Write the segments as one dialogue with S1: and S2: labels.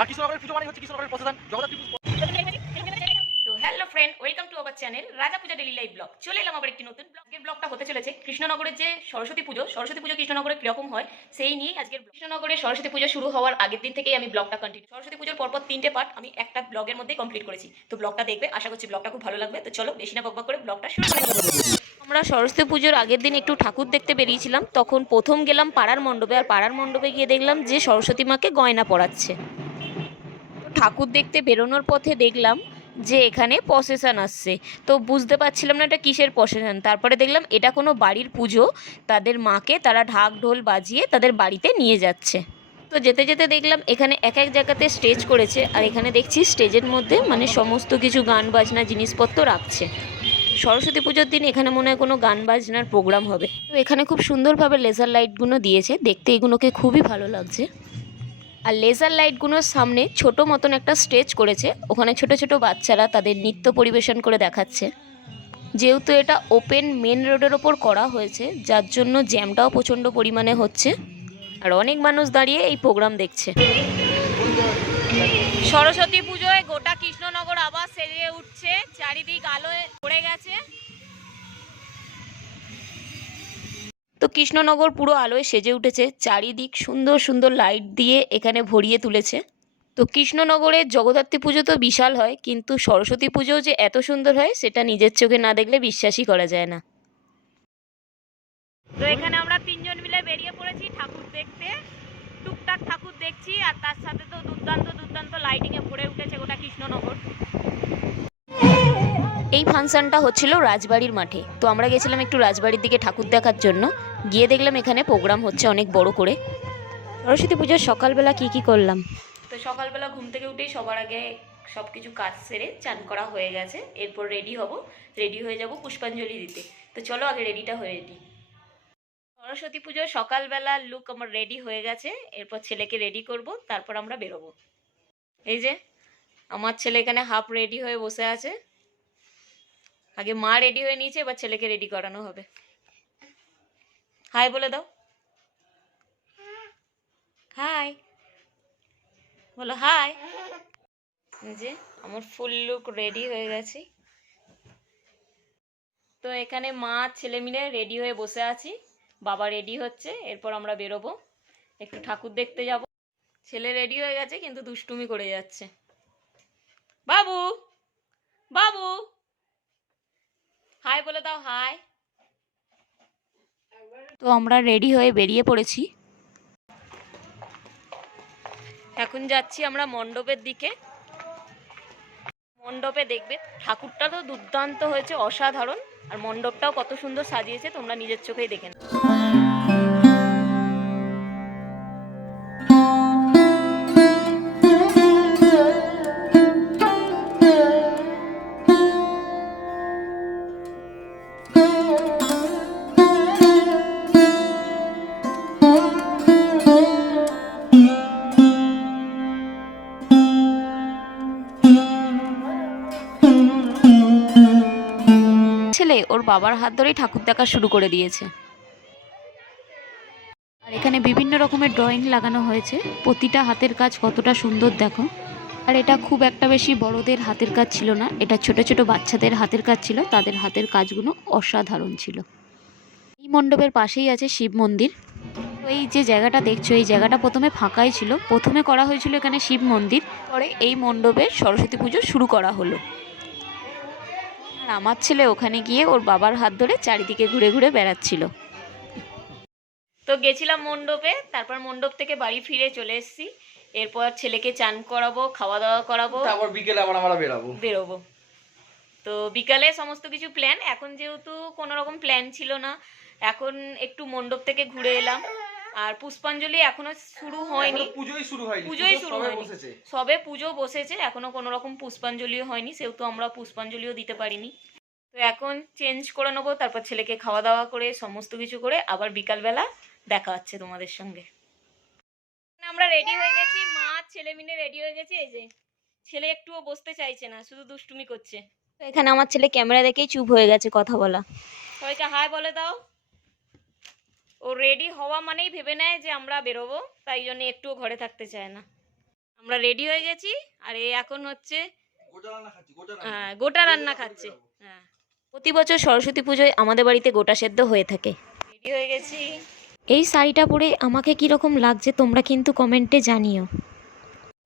S1: R
S2: to our channel রাজা পূজা daily live blog চলে এলাম আবার নতুন ব্লগের ব্লগটা হতে চলেছে কৃষ্ণনগরের যে সরস্বতী পুজো সরস্বতী পুজো কৃষ্ণনগরে কীরকম হয়, সেই নিয়ে vlog। কৃষ্ণনগরে সরস্বতী পুজো শুরু হওয়ার আগের দিন থেকেই আমি ব্লগটা কন্টিনিউ সরস্বতী পুজোর পরপর তিনটে পার্ট আমি একটা ব্লগের মধ্যেই কমপ্লিট করেছি। তো ব্লগটা দেখবে, আশা করছি ব্লগটা খুব ভালো লাগবে। তো চলো, বেশি না বকবক করে ব্লগটা শুরু করে। আমরা সরস্বতী পুজোর আগের দিন একটু ঠাকুর দেখতে বেরিয়েছিলাম, তখন প্রথম গেলাম পাড়ার মণ্ডপে, আর পাড়ার মণ্ডপে গিয়ে দেখলাম যে সরস্বতী মাকে গয়না পরাচ্ছে। ঠাকুর দেখতে বেরোনোর পথে দেখলাম যে এখানে প্রসেশন আসছে। তো বুঝতে পারছিলাম না এটা কিসের প্রসেশন তারপরে দেখলাম এটা কোনো বাড়ির পুজো, তাদের মাকে তারা ঢাক ঢোল বাজিয়ে তাদের বাড়িতে নিয়ে যাচ্ছে। তো যেতে যেতে দেখলাম এখানে এক এক জায়গাতে স্টেজ করেছে, আর এখানে দেখছি স্টেজের মধ্যে মানে সমস্ত কিছু গান বাজনা জিনিসপত্র রাখছে। সরস্বতী পুজোর দিন এখানে মনে হয় কোনো গান বাজনার প্রোগ্রাম হবে। তো এখানে খুব সুন্দরভাবে লেজার লাইটগুলো দিয়েছে। দেখতে এগুলোকে খুবই ভালো লাগছে। আর লেজার লাইটগুলোর সামনে ছোট মতন একটা স্টেজ করেছে। ওখানে ছোট ছোট বাচ্চারা তাদের নৃত্য পরিবেশন করে দেখাচ্ছে। যেহেতু এটা ওপেন মেন রোডের ওপর করা হয়েছে, যার জন্য জ্যামটাও প্রচণ্ড পরিমাণে হচ্ছে। আর অনেক মানুষ দাঁড়িয়ে এই প্রোগ্রাম দেখছে। সরস্বতী পুজোয় গোটা কৃষ্ণনগর আবার সেজে উঠছে, চারিদিক আলোয় পড়ে গেছে। তো কৃষ্ণনগর পুরো আলোয় সেজে উঠেছে, চারিদিক সুন্দর সুন্দর লাইট দিয়ে এখানে ভরিয়ে তুলেছে। তো কৃষ্ণনগরের জগদ্ধাত্রী পুজো তো বিশাল হয়, কিন্তু সরস্বতী পুজোও যে এত সুন্দর হয়, সেটা নিজের চোখে না দেখলে বিশ্বাসই করা যায় না। তো এখানে আমরা তিনজন মিলে বেরিয়ে পড়েছি ঠাকুর দেখতে। টুকটাক ঠাকুর দেখছি আর তার সাথে তো দুর্দান্ত দুর্দান্ত লাইটিংয়ে ভরে উঠেছে গোটা কৃষ্ণনগর। এই ফাংশনটা হচ্ছিল রাজবাড়ির মাঠে। তো আমরা গেছিলাম একটু রাজবাড়ির দিকে ঠাকুর দেখার জন্য। গিয়ে দেখলাম এখানে প্রোগ্রাম হচ্ছে অনেক বড় করে। সরস্বতী পুজোর সকালবেলা কি কি করলাম? তো সকালবেলা ঘুম থেকে উঠেই সবার আগে সব কিছু কাজ সেরে চান করা হয়ে গেছে। এরপর রেডি হব। রেডি হয়ে যাব পুষ্পাঞ্জলি দিতে। তো চলো আগে রেডিটা হয়ে নিই। সরস্বতী পুজোর সকালবেলা লুক আমার রেডি হয়ে গেছে, এরপর ছেলেকে রেডি করব, তারপর আমরা বেরোবো। এই যে, আমার ছেলে এখানে হাফ রেডি হয়ে বসে আছে। আগে মা রেডি হয়ে নিয়েছে, এবার ছেলেকে রেডি করানো হবে। হাই বলে দাও। হাই বলো হাই যে, আমার ফুল লুক রেডি হয়ে গেছি। তো এখানে মা ছেলে মিলে রেডি হয়ে বসে আছি। বাবা রেডি হচ্ছে, এরপর আমরা বেরোবো। একটু ঠাকুর দেখতে যাব। ছেলে রেডি হয়ে গেছে, কিন্তু দুষ্টুমি করে যাচ্ছে। বাবু! বাবু! হাই বলে দাও, হাই। তো আমরা রেডি হয়ে বেরিয়ে পড়েছি। এখন যাচ্ছি আমরা মণ্ডপের দিকে। মণ্ডপে দেখবে, ঠাকুরটা তো দুর্দান্ত হয়েছে, অসাধারণ। আর মণ্ডপটাও কত সুন্দর সাজিয়েছে, তোমরা নিজের চোখেই দেখে নাও। ছেলে, ওর বাবার হাত ধরেই ঠাকুর দেখা শুরু করে দিয়েছে। আর এখানে বিভিন্ন রকমের ড্রয়িং লাগানো হয়েছে। প্রতিটা হাতের কাজ কতটা সুন্দর দেখো। আর এটা খুব একটা বেশি বড়দের হাতের কাজ ছিল না। এটা ছোট ছোট বাচ্চাদের হাতের কাজ ছিল। তাদের হাতের কাজগুলো অসাধারণ ছিল। এই মণ্ডপের পাশেই আছে শিব মন্দির। তো এই যে জায়গাটা দেখছ, এই জায়গাটা প্রথমে ফাঁকাই ছিল। প্রথমে করা হয়েছিল এখানে শিব মন্দির। পরে এই মণ্ডপে সরস্বতী পুজো শুরু করা হলো। আর আমার ছেলে ওখানে গিয়ে ওর বাবার হাত ধরে চারিদিকে ঘুরে ঘুরে বেড়াচ্ছিল। তো গেছিলাম মণ্ডপে তারপর মণ্ডপ থেকে বাড়ি ফিরে চলে এসেছি। এরপর ছেলেকে চান করাবো খাওয়া দাওয়া করাবো।
S1: তারপর বিকেলে আবার আমরা বেরাবো।
S2: বেরোবো। তো বিকালে সমস্ত কিছু প্ল্যান এখন যেহেতু কোনো রকম প্ল্যান ছিল না এখন একটু মণ্ডপ থেকে ঘুরে এলাম। আর পুষ্পাঞ্জলি এখনও শুরু হয়নি।
S1: পুজোই শুরু হয়নি
S2: পুজোই শুরু হয়নি। সবে পুজো বসেছে এখনও কোনো রকম পুষ্পাঞ্জলিও হয়নি সেহেতু আমরা পুষ্পাঞ্জলিও দিতে পারিনি। তো এখন চেঞ্জ করে নেব তারপর ছেলেকে খাওয়া দাওয়া করে সমস্ত কিছু করে আবার বিকালবেলা দেখা হচ্ছে তোমাদের সঙ্গে। আমরা রেডি হয়ে গেছি মা ছেলে মিলে রেডি হয়ে গেছি এই যে ছেলে একটুও বসতে চাইছে না শুধু দুষ্টুমি করছে। তো এখানে আমার ছেলে ক্যামেরা দেখেই চুপ হয়ে গেছে কথা বলা। সবাইকে হাই বলে দাও। ও রেডি হওয়া মানেই ভেবে নেয় যে আমরা বেরোবো তাই জন্য একটুও ঘরে থাকতে চায় না। আমরা রেডি হয়ে গেছি আর এ এখন হচ্ছে হ্যাঁ, গোটা রান্না খাচ্ছে হ্যাঁ। প্রতি বছর সরস্বতী পুজোয় আমাদের বাড়িতে গোটা সেদ্ধ হয়ে থাকে। রেডি হয়ে গেছি। এই শাড়িটা পরে আমাকে কীরকম লাগছে তোমরা কিন্তু কমেন্টে জানিও।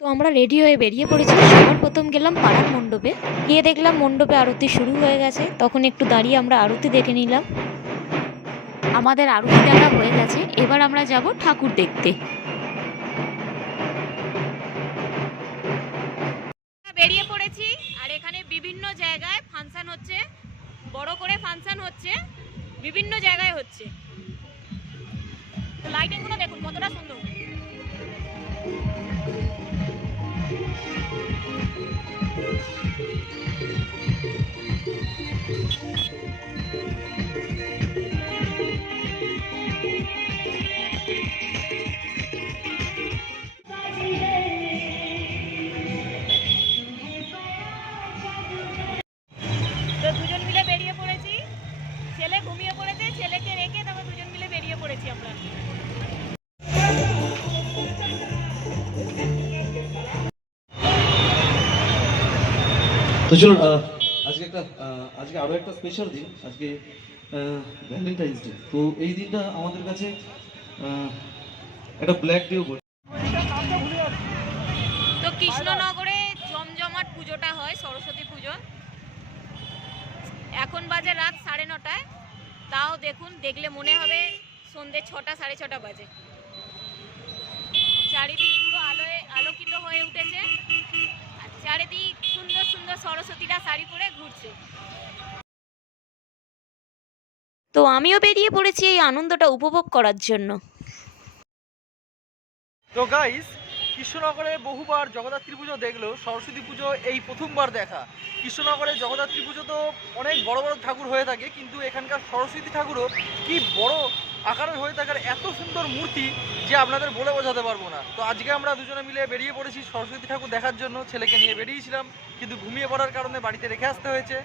S2: তো আমরা রেডি হয়ে বেরিয়ে পড়েছি। সবার প্রথম গেলাম পাড়ার মণ্ডপে। গিয়ে দেখলাম মণ্ডপে আরতি শুরু হয়ে গেছে। তখন একটু দাঁড়িয়ে আমরা আরতি দেখে নিলাম। আমাদের আরতি দেখা হয়ে গেছে। এবার আমরা যাব ঠাকুর দেখতে। বেরিয়ে পড়েছি আর এখানে বিভিন্ন জায়গায় ফাংশন হচ্ছে। বড় করে ফাংশন হচ্ছে। বিভিন্ন জায়গায় হচ্ছে। তো লাইটিংগুলো দেখুন কতটা সুন্দর। তো
S3: তো চলুন আজকে একটা আজকে আরও একটা স্পেশাল দিন, আজকে ভ্যালেন্টাইন্স ডে তো এই দিনটা আমাদের কাছে একটা ব্ল্যাক ডেও
S2: তো কৃষ্ণনগরে জমজমাট পুজোটা হয়, সরস্বতী পুজো এখন বাজে রাত সাড়ে নটায়। তাও দেখুন, দেখলে মনে হবে সন্ধে ছটা, সাড়ে ছটা বাজে। চারিদিক পুরো আলোয় আলোকিত হয়ে উঠেছে। চারিদিক সরস্বতীরা শাড়ি পরে ঘুরছে। তো আমিও বেরিয়ে পড়েছি এই আনন্দটা উপভোগ করার জন্য।
S1: তো গাইস কৃষ্ণনগরে বহুবার জগদ্ধাত্রী পুজো দেখলেও সরস্বতী পুজো এই প্রথমবার দেখা। কৃষ্ণনগরে জগদ্ধাত্রী পুজো তো অনেক বড় বড় ঠাকুর হয়ে থাকে, কিন্তু এখানকার সরস্বতী ঠাকুরও কি বড় আকারের হয়ে থাকার এত সুন্দর মূর্তি যে আপনাদের বলে বোঝাতে পারব না। তো আজকে আমরা দুজনে মিলে বেরিয়ে পড়েছি সরস্বতী ঠাকুর দেখার জন্য। ছেলেকে নিয়ে বেরিয়েছিলাম, কিন্তু ঘুমিয়ে পড়ার কারণে বাড়িতে রেখে আসতে হয়েছে।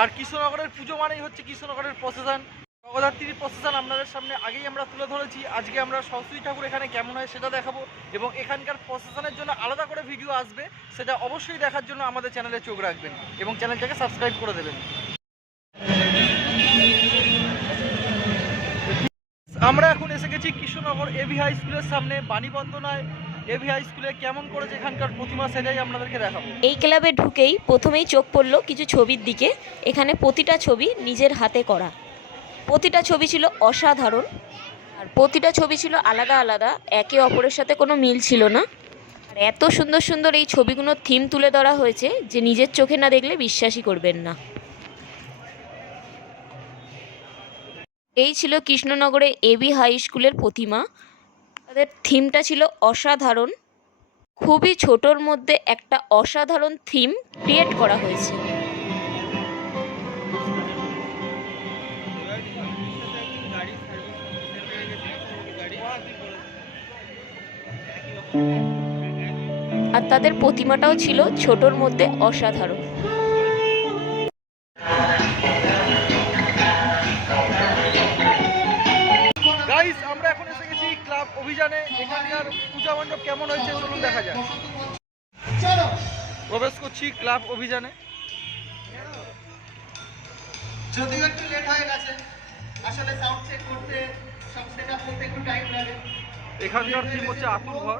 S1: আর কৃষ্ণনগরের পুজো মানেই হচ্ছে কৃষ্ণনগরের প্রসেশন জগদ্ধাত্রীর প্রসেশন আপনাদের সামনে আগেই আমরা তুলে ধরেছি। আজকে আমরা সরস্বতী ঠাকুর এখানে কেমন হয় সেটা দেখাবো এবং এখানকার প্রসেশনের জন্য আলাদা করে ভিডিও আসবে, সেটা অবশ্যই দেখার জন্য আমাদের চ্যানেলে চোখ রাখবেন এবং চ্যানেলটাকে সাবস্ক্রাইব করে দেবেন। আমরা এখন এসে গেছি কৃষ্ণনগর এবি হাই স্কুলের সামনে, বাণীবন্দনায়। এবি হাই স্কুলে কেমন করেছে এখানকার প্রতিমা সেটাই আপনাদেরকে দেখাবো।
S2: এই ক্লাবে ঢুকেই প্রথমেই চোখ পড়ল কিছু ছবির দিকে। এখানে প্রতিটা ছবি নিজের হাতে করা। প্রতিটা ছবি ছিল অসাধারণ। আর প্রতিটা ছবি ছিল আলাদা আলাদা, একে অপরের সাথে কোনো মিল ছিল না। আর এত সুন্দর সুন্দর এই ছবিগুলোর থিম তুলে ধরা হয়েছে যে নিজের চোখে না দেখলে বিশ্বাসই করবেন না। এই ছিল কৃষ্ণনগরে এবি হাই স্কুলের প্রতিমা। তাদের থিমটা ছিল অসাধারণ। খুবই ছোটোর মধ্যে একটা অসাধারণ থিম ক্রিয়েট করা হয়েছে। আর তাদের প্রতিমাটাও ছিল ছোটোর মধ্যে অসাধারণ।
S1: আমরা এখন এসে গেছি ক্লাব অভিযানে। এখানকার পূজা মণ্ডপ কেমন হয়েছে চলুন দেখা যাক। প্রবেশ করছি ক্লাব অভিযানে।
S4: যদিও একটু লেট হয়ে গেছে আসলে সাউন্ড চেক করতে সব সেট করতে একটু টাইম লাগে।
S1: এখানকার থিম হচ্ছে আতুর ঘর।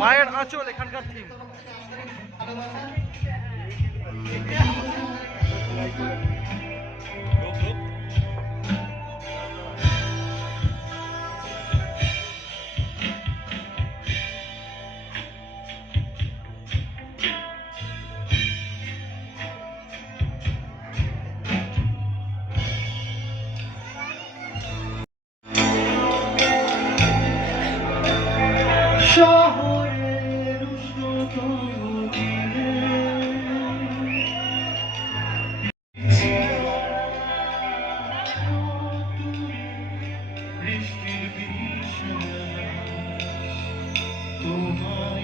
S1: মায়ের আঁচল এখানকার থিম
S4: ভালোবাসা more.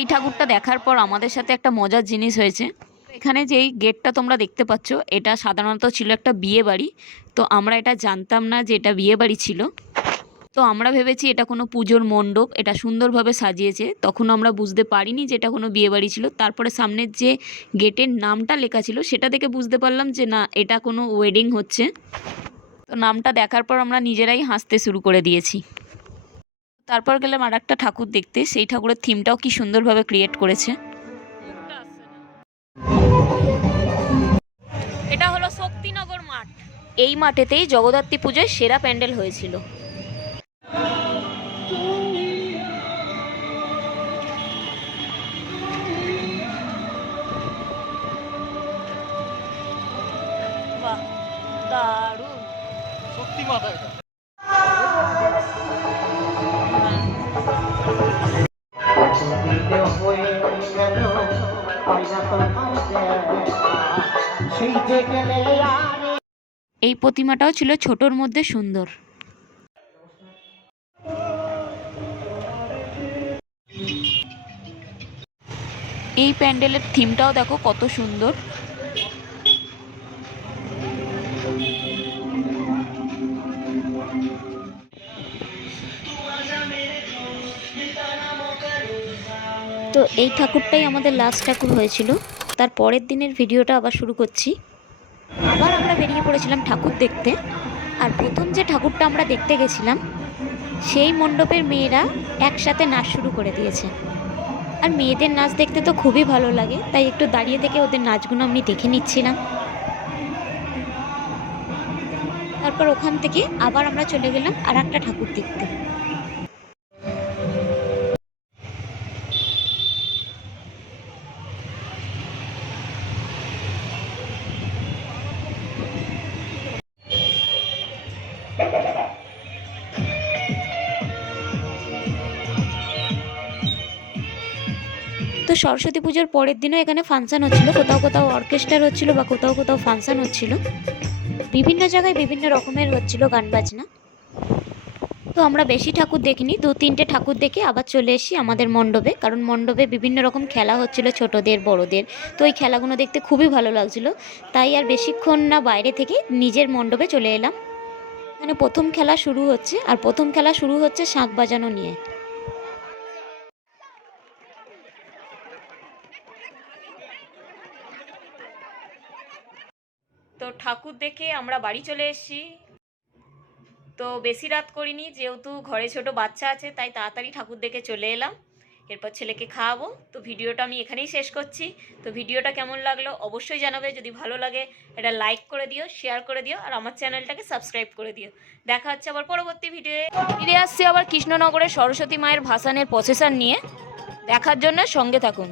S4: এই
S2: ঠাকুরটা দেখার পর আমাদের সাথে একটা মজার জিনিস হয়েছে। এখানে যেই গেটটা তোমরা দেখতে পাচ্ছ, এটা সাধারণত ছিল একটা বিয়ে বাড়ি। তো আমরা এটা জানতাম না যে এটা বিয়ে বাড়ি ছিল। তো আমরা ভেবেছি এটা কোনো পুজোর মণ্ডপ, এটা সুন্দরভাবে সাজিয়েছে। তখন আমরা বুঝতে পারিনি যে এটা কোনো বিয়ে বাড়ি ছিল। তারপরে সামনের যে গেটের নামটা লেখা ছিল, সেটা দেখে বুঝতে পারলাম যে না, এটা কোনো ওয়েডিং হচ্ছে। তো নামটা দেখার পর আমরা নিজেরাই হাসতে শুরু করে দিয়েছি। তারপর গেলাম আর একটা ঠাকুর দেখতে। সেই ঠাকুরের থিমটাও কি সুন্দরভাবে ক্রিয়েট করেছে। এটা হলো শক্তিনগর মাঠ। এই মাঠেতেই জগদ্ধাত্রী পুজোয় সেরা প্যান্ডেল হয়েছিল। প্রতিমাটাও ছিল ছোটর মধ্যে সুন্দর। এই প্যান্ডেলের থিমটাও দেখো কত সুন্দর। তো এই ঠাকুরটাই আমাদের লাস্ট ঠাকুর হয়েছিল। তার পরের দিনের ভিডিওটা আবার শুরু করছি। আবার আমরা বেরিয়ে পড়েছিলাম ঠাকুর দেখতে। আর প্রথম যে ঠাকুরটা আমরা দেখতে গেছিলাম, সেই মণ্ডপের মেয়েরা একসাথে নাচ শুরু করে দিয়েছে। আর মেয়েদের নাচ দেখতে তো খুবই ভালো লাগে, তাই একটু দাঁড়িয়ে থেকে ওদের নাচগুলো আমি দেখে নিচ্ছিলাম। তারপর ওখান থেকে আবার আমরা চলে গেলাম আর একটা ঠাকুর দেখতে। তো সরস্বতী পুজোর পরের দিনও এখানে ফাংশন হচ্ছিল। কোথাও কোথাও অর্কেস্ট্রার হচ্ছিল বা কোথাও কোথাও ফাংশন হচ্ছিল। বিভিন্ন জায়গায় বিভিন্ন রকমের হচ্ছিল গান বাজনা। তো আমরা বেশি ঠাকুর দেখিনি, দু তিনটে ঠাকুর দেখে আবার চলে এসি আমাদের মণ্ডপে। কারণ মণ্ডপে বিভিন্ন রকম খেলা হচ্ছিল, ছোটদের, বড়দের। তো ওই খেলাগুলো দেখতে খুবই ভালো লাগছিল। তাই আর বেশিক্ষণ না বাইরে থেকে নিজের মণ্ডপে চলে এলাম। এখানে প্রথম খেলা শুরু হচ্ছে, আর প্রথম খেলা শুরু হচ্ছে শাঁখ বাজানো নিয়ে তো ঠাকুর দেখে আমরা বাড়ি চলে এসেছি। তো বেশি রাত করিনি, যেহেতু ঘরে ছোট বাচ্চা আছে, তাই তাড়াতাড়ি ঠাকুর দেখে চলে এলাম। এরপর ছেলেকে খাওয়াবো। তো ভিডিওটা আমি এখানেই শেষ করছি। তো ভিডিওটা কেমন লাগল অবশ্যই জানাবে। যদি ভালো লাগে, এটা লাইক করে দিও শেয়ার করে দিও, আর আমার চ্যানেলটাকে সাবস্ক্রাইব করে দিও। দেখা হচ্ছে আবার পরবর্তী ভিডিওয়ে ফিরে আসছি আবার কৃষ্ণনগরের সরস্বতী মায়ের ভাসানের প্রসেসার নিয়ে। দেখার জন্য সঙ্গে থাকুন।